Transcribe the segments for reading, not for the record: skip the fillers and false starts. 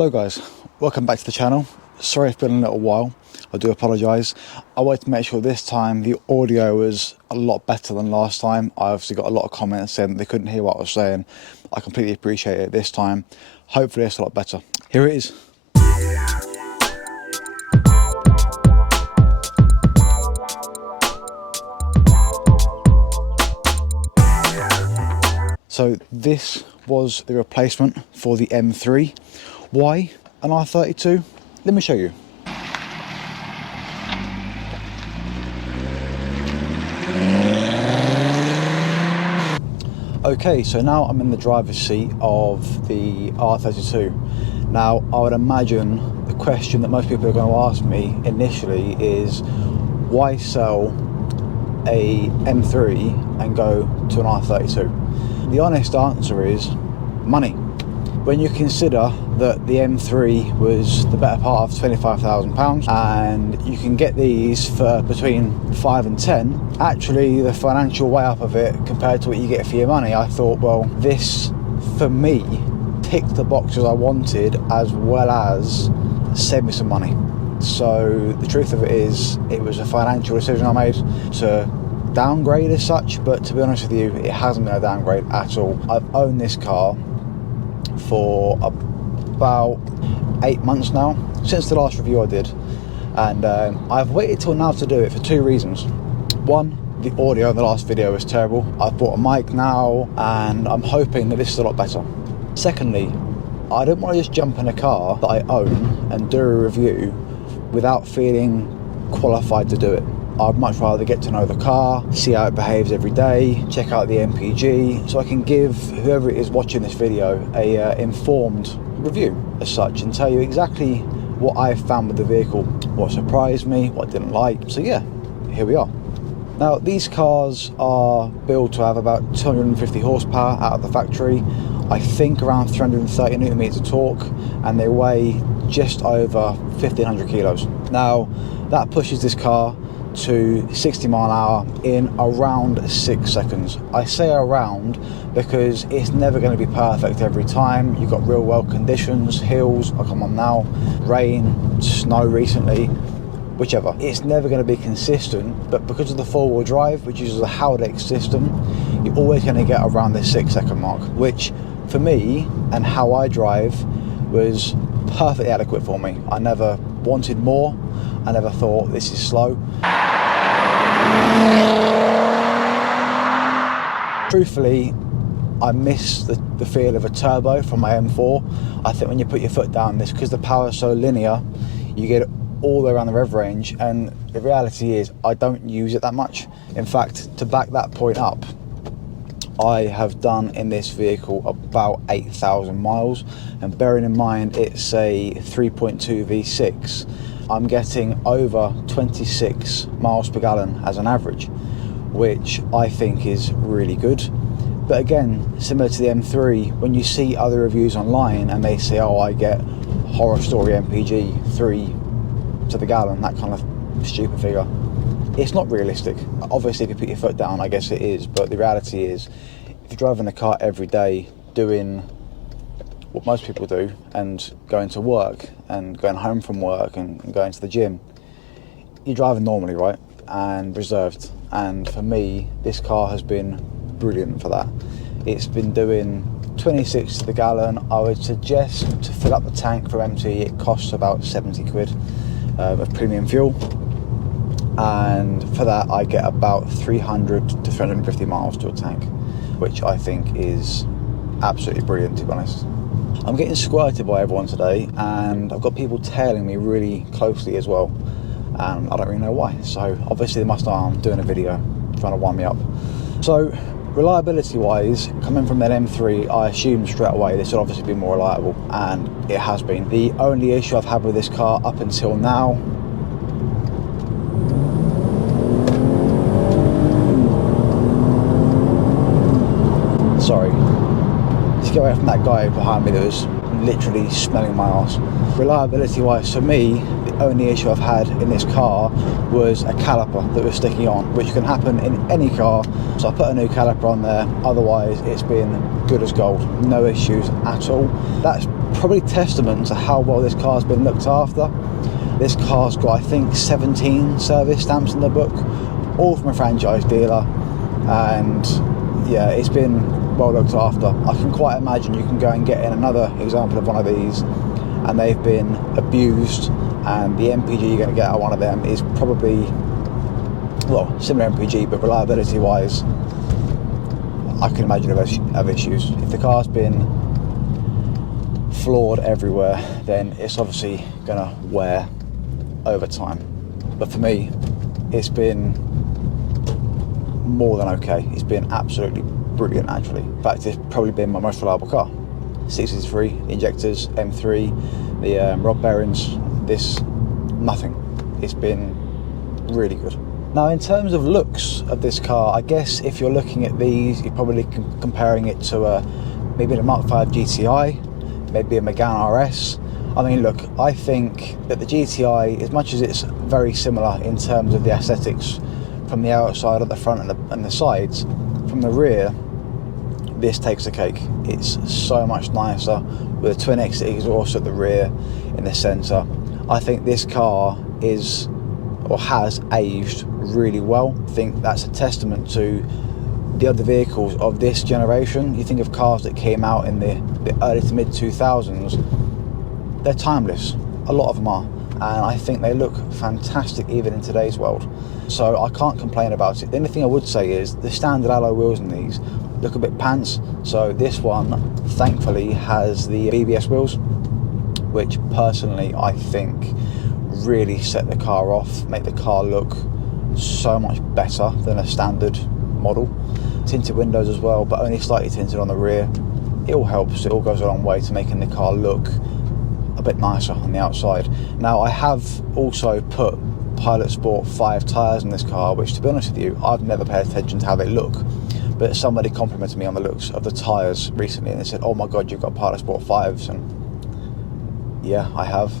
So guys, welcome back to the channel. Sorry it's been a little while, I do apologise. I wanted to make sure this time the audio was a lot better than last time. I obviously got a lot of comments saying that they couldn't hear what I was saying. I completely appreciate it this time. Hopefully it's a lot better. Here it is. So this was the replacement for the M3. Why an R32? Let me show you. Okay, so now I'm in the driver's seat of the R32. Now, I would imagine the question that most people are going to ask me initially is, why sell a M3 and go to an R32? The honest answer is money. When you consider that the M3 was the better part of £25,000 and you can get these for between 5 and 10, actually the financial way up of it compared to what you get for your money, I thought, well, this for me ticked the boxes I wanted as well as save me some money. So the truth of it is, it was a financial decision I made to downgrade as such, but to be honest with you, it hasn't been a downgrade at all. I've owned this car for about 8 months now, since the last review I did, and I've waited till now to do it for two reasons. One, the audio in the last video was terrible. I've bought a mic now and I'm hoping that this is a lot better. Secondly, I don't want to just jump in a car that I own and do a review without feeling qualified to do it. I'd much rather get to know the car, see how it behaves every day, check out the MPG, so I can give whoever it is watching this video a informed review as such, and tell you exactly what I found with the vehicle, what surprised me, what I didn't like. So yeah, here we are. Now, these cars are built to have about 250 horsepower out of the factory, I think around 330 newton meters of torque, and they weigh just over 1,500 kilos. Now, that pushes this car to 60 mile an hour in around 6 seconds. I say around because it's never going to be perfect every time. You've got real world conditions, hills, oh come on now, rain, snow recently, whichever. It's never going to be consistent, but because of the four-wheel drive, which uses a Haldex system, you're always going to get around the 6 second mark, which for me and how I drive was perfectly adequate for me. I never wanted more. I never thought this is slow. Truthfully, I miss the feel of a turbo from my M4. I think when you put your foot down this, because the power is so linear, you get it all the way around the rev range, and the reality is I don't use it that much. In fact, to back that point up, I have done in this vehicle about 8,000 miles, and bearing in mind it's a 3.2 V6, I'm getting over 26 miles per gallon as an average, which I think is really good. But again, similar to the M3, when you see other reviews online and they say, oh, I get horror story MPG 3 to the gallon, that kind of stupid figure, it's not realistic. Obviously, if you put your foot down, I guess it is, but the reality is, if you're driving the car every day, doing what most people do, and going to work and going home from work and going to the gym, you're driving normally, right, and reserved. And for me, this car has been brilliant for that. It's been doing 26 to the gallon. I would suggest to fill up the tank for MT, it costs about 70 quid of premium fuel, and for that I get about 300 to 350 miles to a tank, which I think is absolutely brilliant, to be honest. I'm getting squirted by everyone today, and I've got people tailing me really closely as well, and I don't really know why. So obviously they must know I'm doing a video trying to wind me up. So reliability wise, coming from that M3, I assumed straight away this would obviously be more reliable, and it has been. The only issue I've had with this car up until now, sorry, let's get away from that guy behind me that was literally smelling my arse. Reliability wise, for me, the only issue I've had in this car was a caliper that was sticking on, which can happen in any car. So I put a new caliper on there, otherwise it's been good as gold, no issues at all. That's probably testament to how well this car's been looked after. This car's got, I think, 17 service stamps in the book, all from a franchise dealer, and yeah, it's been well looked after. I can quite imagine you can go and get in another example of one of these and they've been abused, and the MPG you're going to get out of one of them is probably, well, similar MPG, but reliability wise I can imagine have issues. If the car's been flawed everywhere, then it's obviously going to wear over time. But for me, it's been more than okay. It's been absolutely brilliant, actually. In fact, it's probably been my most reliable car. 663, the injectors, M3, the rod bearings, nothing. It's been really good. Now, in terms of looks of this car, I guess if you're looking at these, you're probably comparing it to maybe a Mark 5 GTI, maybe a Megane RS. I mean, look, I think that the GTI, as much as it's very similar in terms of the aesthetics from the outside, at the front and the sides, from the rear, this takes the cake. It's so much nicer with a twin exit exhaust at the rear in the centre. I think this car is, or has, aged really well. I think that's a testament to the other vehicles of this generation. You think of cars that came out in the early to mid 2000s, they're timeless. A lot of them are, and I think they look fantastic even in today's world. So I can't complain about it. The only thing I would say is the standard alloy wheels in these look a bit pants. So this one, thankfully, has the BBS wheels, which personally I think really set the car off, make the car look so much better than a standard model. Tinted windows as well, but only slightly tinted on the rear. It all helps, it all goes a long way to making the car look a bit nicer on the outside. Now, I have also put Pilot Sport 5 tyres in this car, which, to be honest with you, I've never paid attention to how they look, but somebody complimented me on the looks of the tyres recently, and they said, oh my god, you've got Pilot Sport 5s, and yeah, I have.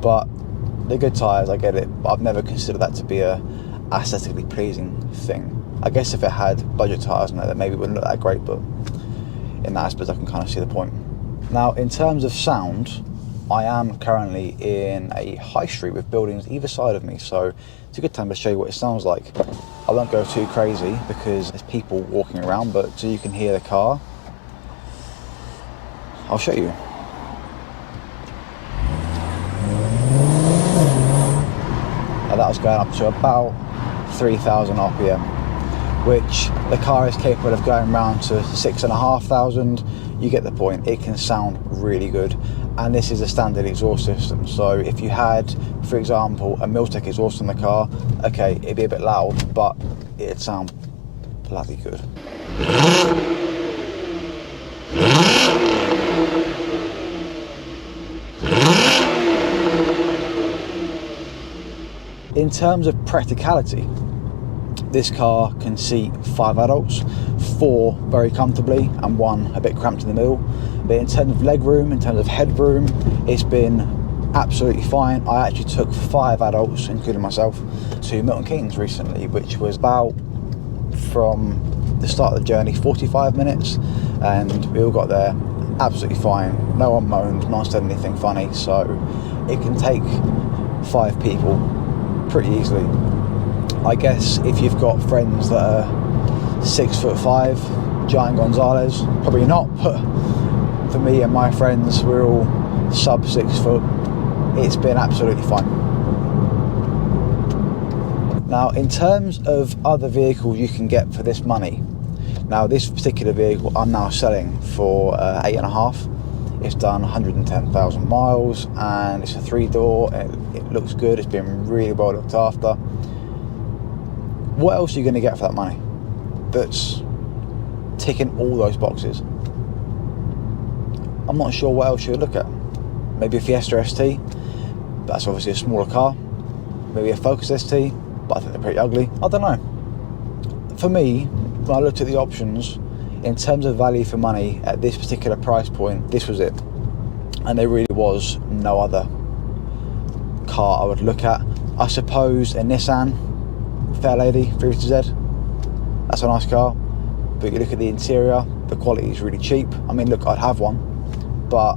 But they're good tyres, I get it, but I've never considered that to be a aesthetically pleasing thing. I guess if it had budget tyres on it, then maybe it wouldn't look that great, but in that aspect I can kind of see the point. Now, in terms of sound, I am currently in a high street with buildings either side of me, so it's a good time to show you what it sounds like. I won't go too crazy because there's people walking around, but so you can hear the car, I'll show you. Now that was going up to about 3,000 RPM, which the car is capable of going around to 6,500. You get the point. It can sound really good, and this is a standard exhaust system. So if you had, for example, a Miltech exhaust in the car, okay, it'd be a bit loud, but it'd sound bloody good. In terms of practicality, this car can seat 5 adults, 4 very comfortably and 1 a bit cramped in the middle. But in terms of legroom, in terms of headroom, it's been absolutely fine. I actually took 5 adults, including myself, to Milton Keynes recently, which was about, from the start of the journey, 45 minutes, and we all got there absolutely fine. No one moaned, no one said anything funny, so it can take 5 people pretty easily. I guess if you've got friends that are 6'5", Giant Gonzalez, probably not, but for me and my friends, we're all sub 6 foot. It's been absolutely fine. Now, in terms of other vehicles you can get for this money, now this particular vehicle I'm now selling for 8.5. It's done 110,000 miles and it's a 3-door. It looks good. It's been really well looked after. What else are you going to get for that money that's ticking all those boxes? I'm not sure what else you would look at. Maybe a Fiesta ST, that's obviously a smaller car. Maybe a Focus ST, but I think they're pretty ugly. I don't know. For me, when I looked at the options, in terms of value for money at this particular price point, this was it. And there really was no other car I would look at. I suppose a Nissan Fairlady 350Z, that's a nice car, but you look at the interior, the quality is really cheap. I mean, look, I'd have one, but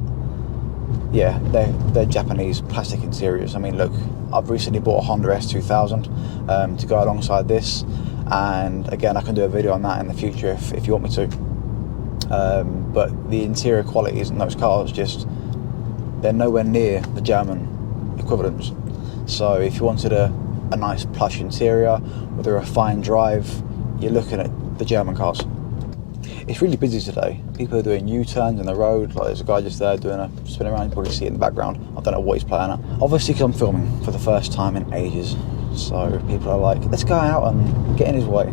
yeah, they're Japanese plastic interiors. I mean, look, I've recently bought a Honda S2000 to go alongside this, and again, I can do a video on that in the future if you want me to. But the interior qualities in those cars, they're nowhere near the German equivalents. So if you wanted a nice plush interior with a refined drive, you're looking at the German cars. It's really busy today. People are doing U-turns in the road. Like, there's a guy just there doing a spin around. You probably see it in the background. I don't know what he's playing at. Obviously, because I'm filming for the first time in ages, so people are like, let's go out and get in his way.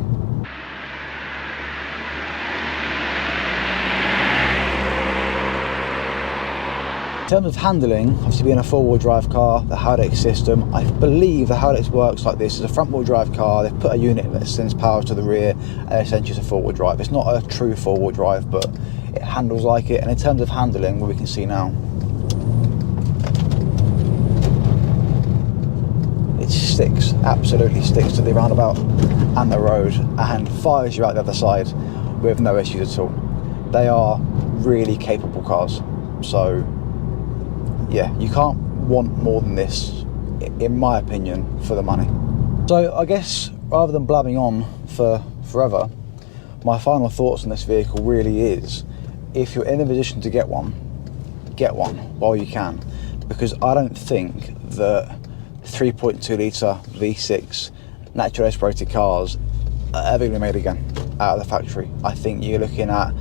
In terms of handling, obviously being a four-wheel drive car, the Haldex system, I believe the Haldex works like this. It's a front-wheel drive car. They've put a unit that sends power to the rear, and essentially it's a four-wheel drive. It's not a true four-wheel drive, but it handles like it. And in terms of handling, what we can see now, it sticks, absolutely sticks to the roundabout and the road, and fires you out the other side with no issues at all. They are really capable cars. So yeah, you can't want more than this, in my opinion, for the money. So I guess rather than blabbing on for forever, my final thoughts on this vehicle really is, if you're in a position to get one while you can, because I don't think that 3.2 litre V6 naturally aspirated cars are ever going to be made again out of the factory. I think you're looking at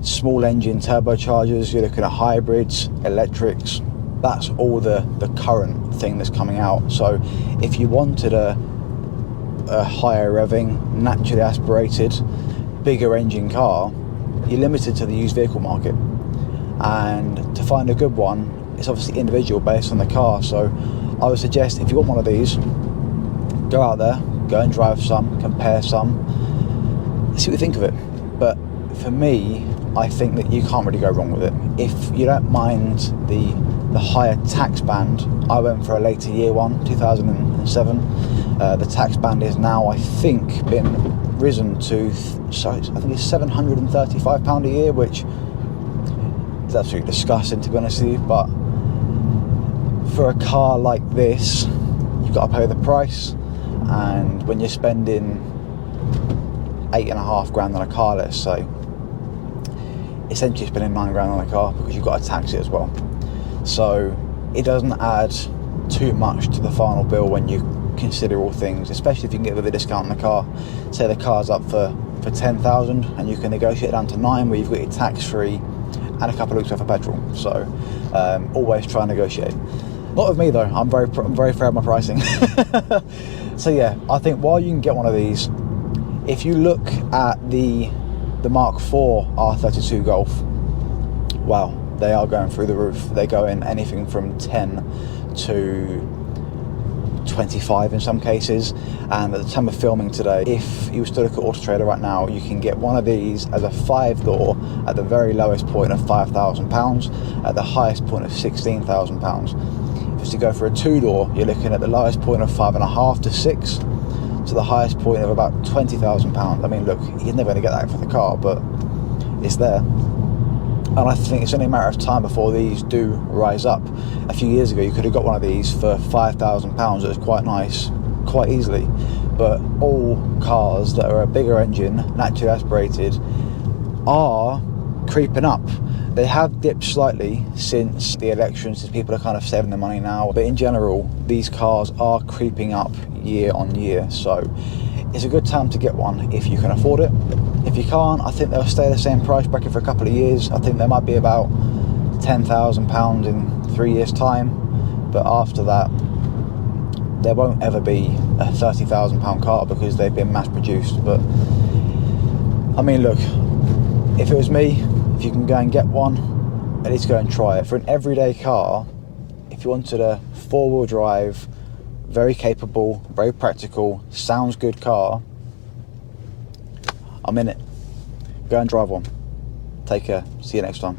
small engine turbochargers, you're looking at hybrids, electrics. That's all the current thing that's coming out. So if you wanted a higher revving, naturally aspirated, bigger engine car, you're limited to the used vehicle market. And to find a good one, it's obviously individual based on the car. So I would suggest, if you want one of these, go out there, go and drive some, compare some, see what you think of it. But for me, I think that you can't really go wrong with it. If you don't mind the higher tax band, I went for a later year one, 2007. The tax band is now, I think, been risen to, I think it's £735 a year, which is absolutely disgusting, to be honest with you. But for a car like this, you've got to pay the price, and when you're spending £8.5 grand on a car, let's say, essentially spending £9 grand on a car, because you've got to tax it as well. So it doesn't add too much to the final bill when you consider all things, especially if you can get a bit of a discount on the car. Say the car's up for 10,000 and you can negotiate down to 9, where you've got your tax free and a couple of weeks worth of petrol. So always try and negotiate. Not with me though, I'm very fair at my pricing. So yeah, I think while you can get one of these, if you look at the Mark IV R32 Golf, wow, they are going through the roof. They're going anything from 10 to 25 in some cases. And at the time of filming today, if you was to look at Auto Trader right now, you can get one of these as a 5-door at the very lowest point of £5,000, at the highest point of £16,000. If you was to go for a 2-door, you're looking at the lowest point of 5.5 to 6, to the highest point of about £20,000. I mean, look, you're never going to get that for the car, but it's there. And I think it's only a matter of time before these do rise up. A few years ago, you could have got one of these for £5,000. It was quite nice, quite easily. But all cars that are a bigger engine, naturally aspirated, are creeping up. They have dipped slightly since the elections, since people are kind of saving their money now. But in general, these cars are creeping up year on year. So it's a good time to get one if you can afford it. If you can't, I think they'll stay the same price bracket for a couple of years. I think they might be about £10,000 in 3 years' time. But after that, there won't ever be a £30,000 car because they've been mass produced. But I mean, look, if it was me, if you can go and get one, at least go and try it. For an everyday car, if you wanted a 4-wheel drive, very capable, very practical, sounds good car, I'm in it. Go and drive one. Take care. See you next time.